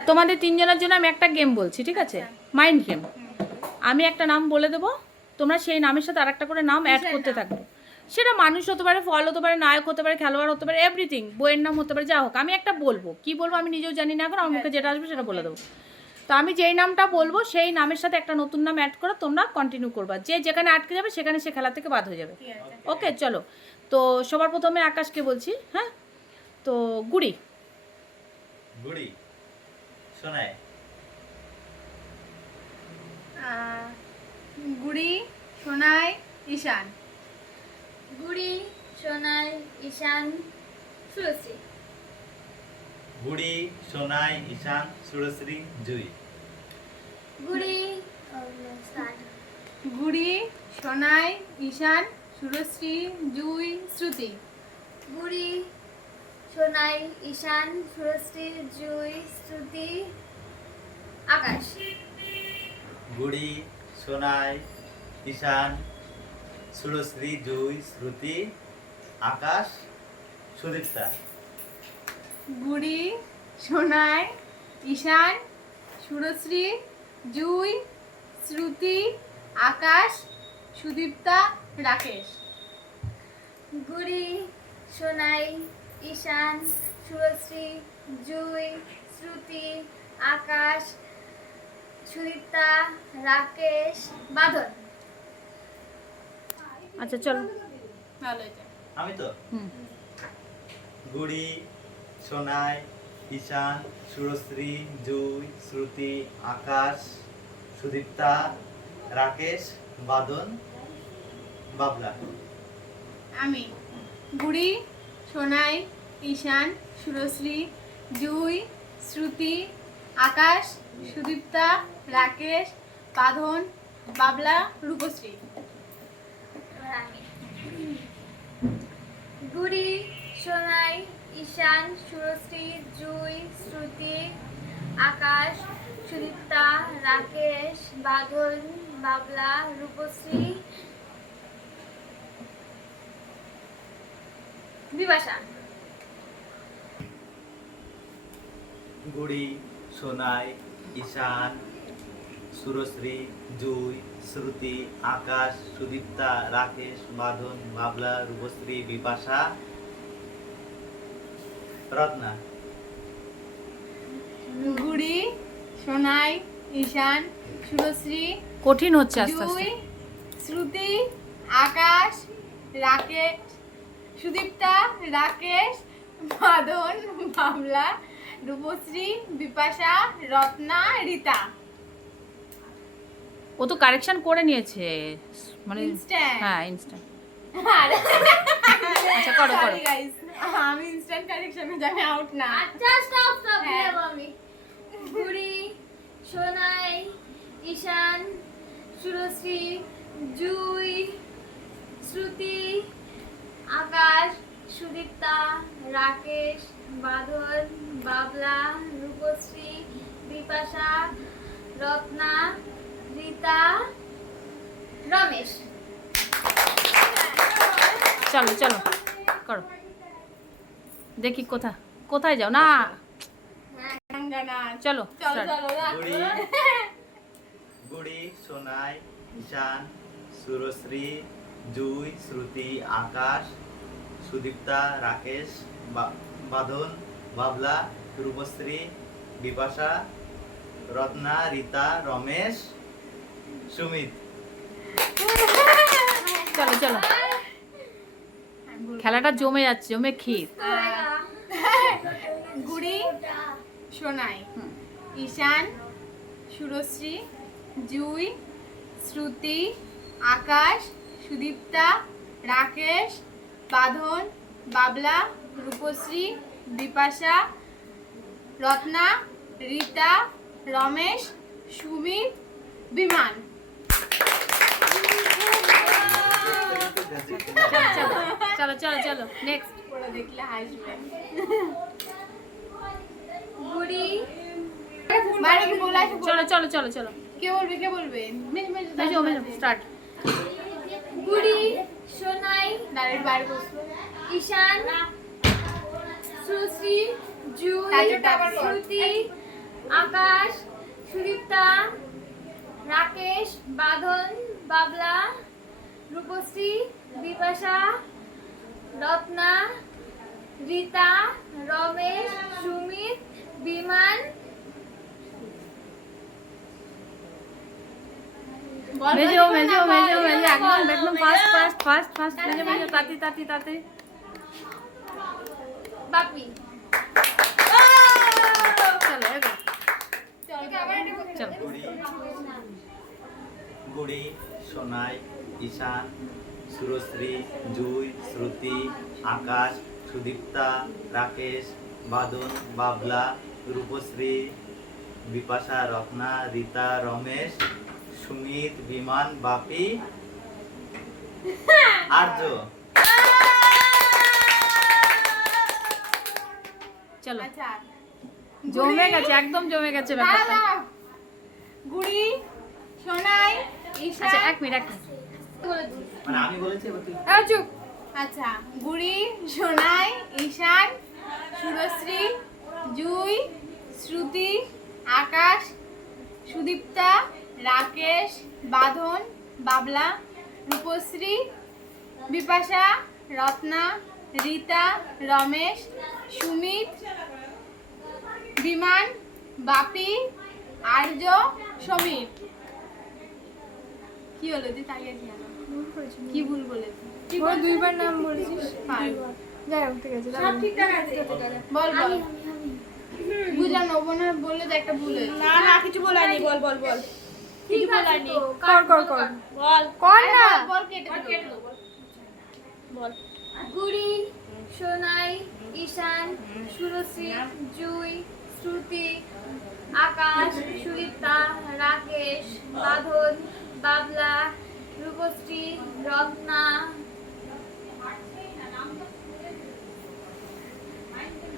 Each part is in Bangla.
তোমাদের তিনজনের জন্য আমি একটা গেম বলছি, ঠিক আছে? Mind game. আমি একটা নাম বলে দেবো, তোমরা সেই নামের সাথে আর একটা করে নাম অ্যাড করতে থাকবে। সেটা মানুষ হতে পারে, ফল হতে পারে, নায়ক হতে পারে, খেলোয়াড় হতে পারে, এভরিথিং, বইয়ের নাম হতে পারে, যা হোক। আমি একটা বলবো, কি বলবো আমি নিজেও জানি না, এখন আমার মুখে যেটা আসবে সেটা বলে দেবো। তো আমি যেই নামটা বলবো সেই নামের সাথে একটা নতুন নাম অ্যাড করে তোমরা কন্টিনিউ করবা। যে যেখানে আটকে যাবে সেখানে সে খেলা থেকে বাদ হয়ে যাবে। ওকে, চলো। তো সবার প্রথমে আকাশকে বলছি। হ্যাঁ, তো গুড়ি। গুড়ি শোনায়। গুড়ি সোনাই ঈশান। গুড়ি সোনাই ঈশান সুরশ্রী। গুড়ি সোনাই ঈশান সুরশ্রী জুই। গুড়ি স্টার্ট। গুড়ি সোনাই ঈশান সুরশ্রী জুই শ্রুতি। গুড়ি সোনাই ঈশান সুরশ্রী জুই শ্রুতি আকাশ। গুড়ি সোনাই ঈশান সুরশ্রী জুই শ্রুতি আকাশ সুদীপ্তা। গুড়ি সোনাই ঈশান সুরশ্রী জুই শ্রুতি আকাশ সুদীপ্তা রাকেশ। গুড়ি সোনাই ঈশান সুরশ্রী জুই শ্রুতি আকাশ সুদীপ্তা রাকেশ বাঁধন। আচ্ছা চলো। ভালো এটা। আমি তো হুম। গুড়ি সোনাই ঈশান সুরশ্রী জুই শ্রুতি আকাশ সুদীপ্তা রাকেশ বাদন বাবলা। আমি গুড়ি সোনাই ঈশান সুরশ্রী জুই শ্রুতি আকাশ সুদীপ্তা রাকেশ বাঁধন বাবলা রূপশ্রী। এবার আমি গুড়ি সোনাই ঈশান সুরশ্রী জুই শ্রুতি আকাশ সুদীপ্তা রাকেশ বাদল বাবলা রূপশ্রী বিপাশা। গুড়ি সোনাই ঈশান সুরশ্রী জুই শ্রুতি আকাশ সুদীপ্তা রাকেশ বাঁধন বাবলা রূপশ্রী বিপাশা রত্না। গুড়ি সোনাই ঈশান সুরশ্রী কঠিন হচ্ছে আস্তে আস্তে। জুই শ্রুতি আকাশ রাকেশ সুদীপ্তা রাকেশ বাঁধন বাবলা রূপশ্রী বিপাশা রত্না রীতা। ও তো কারেকশন করে নিয়েছে, মানে Instant? হ্যাঁ ইনস্ট্যান্ট। আচ্ছা আচ্ছা, করো, করো। গাইস, আমি ইনস্ট্যান্ট কারেকশনে যাবে আউট না। আচ্ছা স্টপ স্টপ হ্যাঁ। দেব আমি। গুড়ি সোনাই ঈশান সুরশ্রী জুই শ্রুতি আকাশ সুদীপ্তা রাকেশ বাঁধন বাবলা রূপশ্রী বিপাশা রত্না রীতা রমেশ। চলো চলো করো, দেখি কোথায় যাও না। গানা চলো চলো start। চলো গুড়ি গুড়ি সোনাই ঈশান সুরশ্রী জুই শ্রুতি আকাশ সুদীপ্তা রাকেশ বাঁধন বাবলা রূপশ্রী বিপাশা রত্না রীতা রমেশ সুমিত। চলো চলো, খেলাটা জমে যাচ্ছে, জমে ক্ষীর। গুড়ি সোনাই ঈশান সুরশ্রী জুই শ্রুতি আকাশ সুদীপ্তা রাকেশ বাঁধন বাবলা রূপশ্রী বিপাশা রত্না রীতা রমেশ সুমিত বিমান। চলো চলো চলো নেক্সট। ওরা দেখলে হাসবে। গুড়ি বাইরে কি বলে আসো? চলো চলো চলো চলো, কে বলবে কে বলবে? স্টার্ট। গুড়ি সোনাই ডাইরেক্ট বাইরে বসবো। ঈশান সুশ্রী জুই তাজুটা আবার বল। শ্রুতি আকাশ, সুদীপ্তা, রাকেশ, বাঁধন, বাবলা, রূপশ্রী, বিপাশা, রত্না, রীতা, রমেশ, সুমিত, বিমান, মেজো একদম ফার্স্ট মেজো তাতি বাপি। চলো এগো চলো গুড়ি, সোনাই, ঈশান, সুরশ্রী, জুই, শ্রুতি, আকাশ, সুদীপ্তা, রাকেশ, বাদন, বাবলা, রূপশ্রী, বিপাশা, রত্না, রীতা, রমেশ, সুমিত, বিমান, বাপি, আর্য। চলো আচ্ছা জমে গেছে একদম জমে গেছে ব্যাপারটা গুড়ি, সোনাই, ঈশান। আচ্ছা এক মিনিট বলে দিই। মানে আমি বলেছি এবার তুই চুপ। আচ্ছা গুড়ি, সোনাই, ঈশান, সুরশ্রী, জুই, শ্রুতি, আকাশ, সুদীপ্তা, রাকেশ, বাঁধন, বাবলা, রূপশ্রী, বিপাশা, রত্না, রীতা, রমেশ, সুমিত, বিমান, বাপি, আর্য, সমীর। কি হলো তুই তাকিয়ে আছিস কেন? কি ভুল বলেছি? ওর দুইবার নাম বলেছিস। যাই হোক ঠিক আছে সব ঠিকঠাক আছে বল বল বুঝলাম না ওখানে বললে তো একটা ভুল হয়েছে না না কিছু বলানি বল বল বল ঠিক বলানি। কর বল কর না বল কেটে দেব বল গুড়ি, সোনাই, ঈশান, সুরশ্রী, জুই, শ্রুতি, আকাশ, সুদীপ্তা, রাকেশ, বাঁধন, বাবলা, রূপশ্রী, রত্না,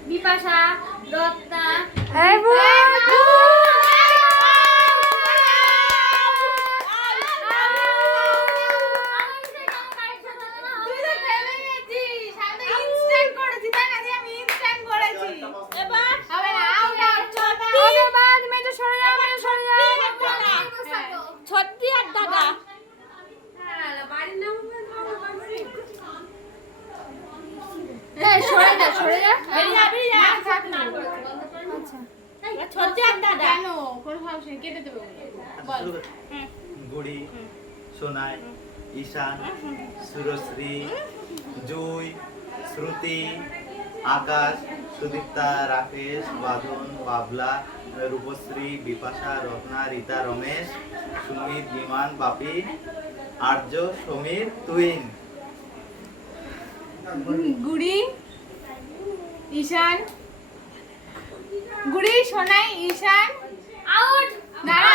বিপাশা, রত্না, ছত্তি আর দাদা ছত্তি আর দাদা কেন কোনো সমস্যা নেই, কেটে দেবো বল শুরু কর। গুড়ি, সোনাই, ঈশান, সুরশ্রী, জুই, শ্রুতি, আকাশ, সুদীপ্তা, রাকেশ, বাঁধন, বাবলা, রূপশ্রী, বিপাশা, রত্না, রীতা, রমেশ, সুমিত, বিমান, বাপি, আর্য, সমীর, তুইন। গুড়ি, ঈশান, গুড়ি, সোনাই, ঈশান, আউট। দাঁড়া